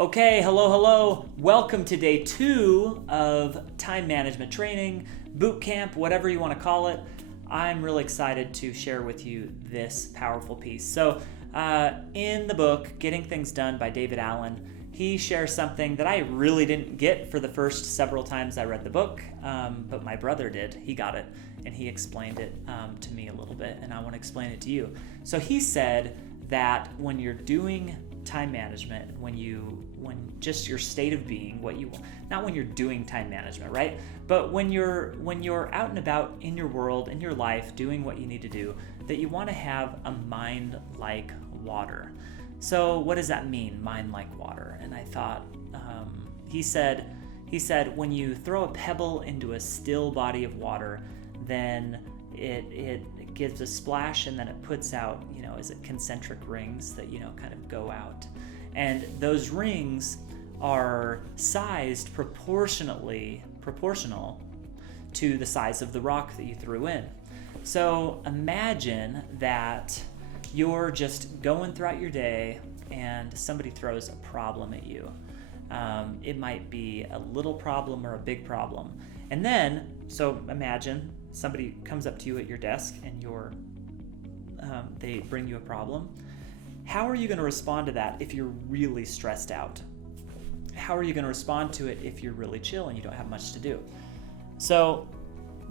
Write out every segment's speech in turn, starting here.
Okay, hello. Welcome to day 2 of time management training, boot camp, whatever you want to call it. I'm really excited to share with you this powerful piece. So in the book, Getting Things Done by David Allen, he shares something that I really didn't get for the first several times I read the book, but my brother did. He got it, and he explained it to me a little bit, and I want to explain it to you. So he said that when you're doing time management, when just your state of being, not when you're doing time management, right? But when you're out and about in your world, in your life, doing what you need to do, that you want to have a mind like water. So what does that mean, mind like water? And I thought, he said, when you throw a pebble into a still body of water, then it gives a splash and then it puts out, is it concentric rings that, kind of go out. And those rings are sized proportional to the size of the rock that you threw in. So imagine that you're just going throughout your day and somebody throws a problem at you. It might be a little problem or a big problem. And then, so imagine somebody comes up to you at your desk and they bring you a problem. How are you going to respond to that if you're really stressed out? How are you going to respond to it if you're really chill and you don't have much to do? So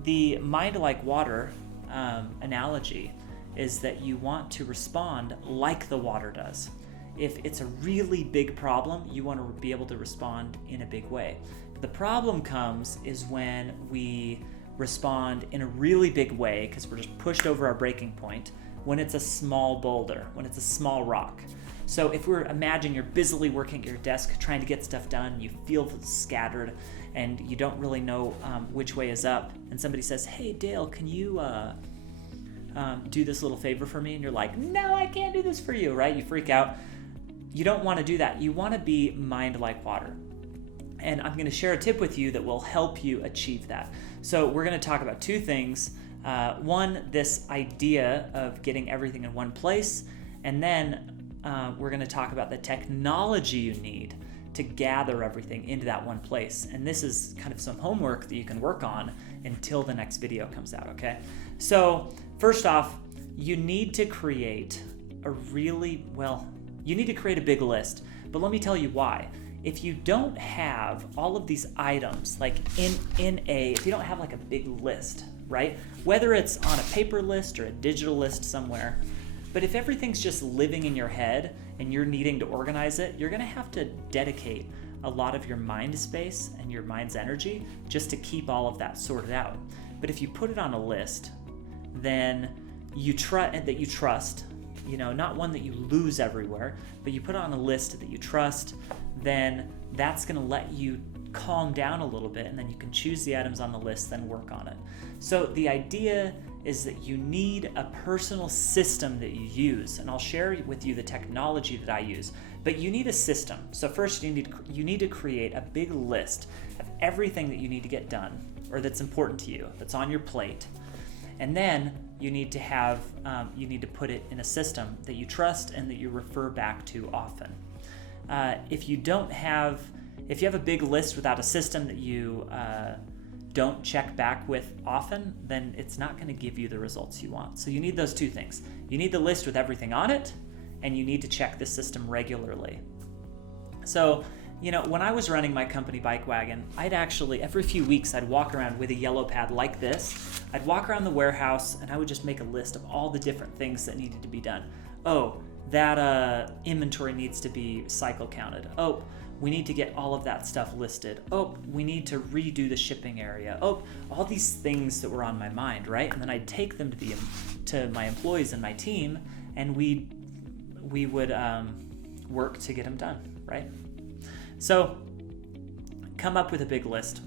the mind like water analogy is that you want to respond like the water does. If it's a really big problem, you want to be able to respond in a big way. But the problem comes is when we respond in a really big way because we're just pushed over our breaking point, when it's a small boulder, when it's a small rock. So if imagine you're busily working at your desk trying to get stuff done, you feel scattered and you don't really know which way is up, and somebody says, "Hey Dale, can you do this little favor for me?" And you're like, "No, I can't do this for you," right? You freak out. You don't want to do that. You want to be mind like water. And I'm going to share a tip with you that will help you achieve that. So we're going to talk about two things. One, this idea of getting everything in one place. And then we're going to talk about the technology you need to gather everything into that one place. And this is kind of some homework that you can work on until the next video comes out, okay? So first off, you need to create a big list. But let me tell you why. If you don't have all of these items, if you don't have like a big list, right? Whether it's on a paper list or a digital list somewhere, but if everything's just living in your head and you're needing to organize it, you're gonna have to dedicate a lot of your mind space and your mind's energy just to keep all of that sorted out. But if you put it on a list, then you trust, not one that you lose everywhere, but you put it on a list that you trust, then that's going to let you calm down a little bit, and then you can choose the items on the list, then work on it. So the idea is that you need a personal system that you use, and I'll share with you the technology that I use, but you need a system. So first you need to create a big list of everything that you need to get done, or that's important to you, that's on your plate. And then you need to put it in a system that you trust and that you refer back to often. If you have a big list without a system that you don't check back with often, then it's not going to give you the results you want. So you need those two things. You need the list with everything on it, and you need to check the system regularly. So, when I was running my company bike wagon, every few weeks, I'd walk around with a yellow pad like this. I'd walk around the warehouse and I would just make a list of all the different things that needed to be done. Oh, that inventory needs to be cycle counted. Oh, we need to get all of that stuff listed. Oh, we need to redo the shipping area. Oh, all these things that were on my mind, right? And then I'd take them to my employees and my team, and we would work to get them done, right? So come up with a big list.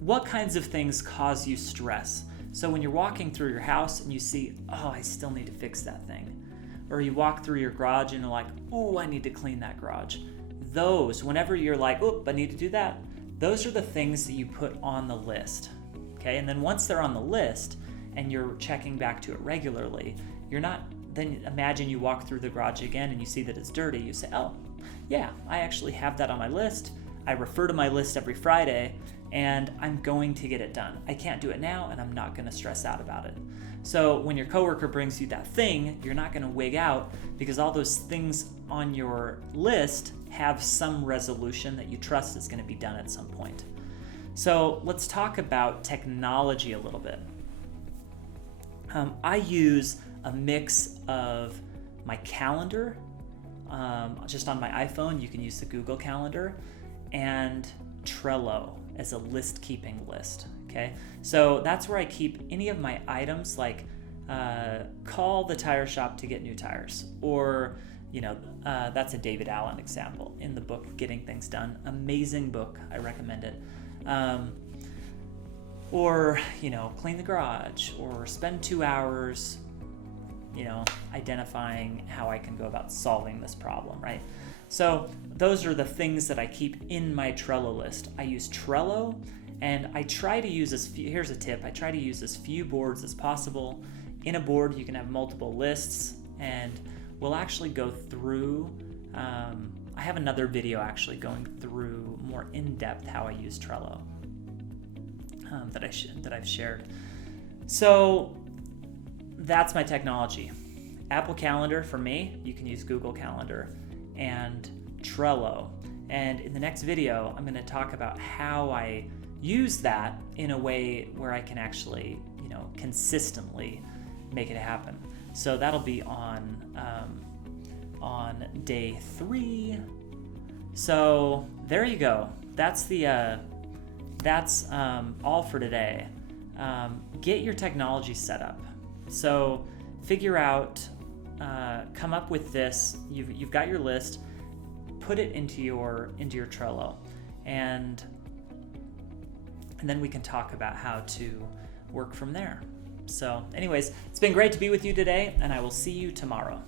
What kinds of things cause you stress? So when you're walking through your house and you see, oh, I still need to fix that thing. Or you walk through your garage and you're like, oh, I need to clean that garage. Whenever you're like, oh, I need to do that, those are the things that you put on the list, okay? And then once they're on the list and you're checking back to it regularly, then imagine you walk through the garage again and you see that it's dirty. You say, oh, Yeah, I actually have that on my list. I refer to my list every Friday, and I'm going to get it done. I can't do it now, and I'm not going to stress out about it. So when your coworker brings you that thing, you're not going to wig out, because all those things on your list have some resolution that you trust is going to be done at some point. So let's talk about technology a little bit. I use a mix of my calendar, just on my iPhone. You can use the Google Calendar, and Trello as a list keeping list. Okay, so that's where I keep any of my items, like call the tire shop to get new tires, or that's a David Allen example in the book Getting Things Done. Amazing book, I recommend it. Or clean the garage, or spend 2 hours identifying how I can go about solving this problem, right? So those are the things that I keep in my Trello list. I use Trello, and I try to use here's a tip, I try to use as few boards as possible. In a board, you can have multiple lists, and we'll actually go through, I have another video actually going through more in-depth how I use Trello that I've shared. So that's my technology. Apple Calendar for me, you can use Google Calendar, and Trello. And in the next video, I'm going to talk about how I use that in a way where I can actually, consistently make it happen. So that'll be on day 3. So there you go. That's all for today. Get your technology set up. So figure out, come up with this. You've got your list. Put it into your Trello, and then we can talk about how to work from there. So anyways, it's been great to be with you today, and I will see you tomorrow.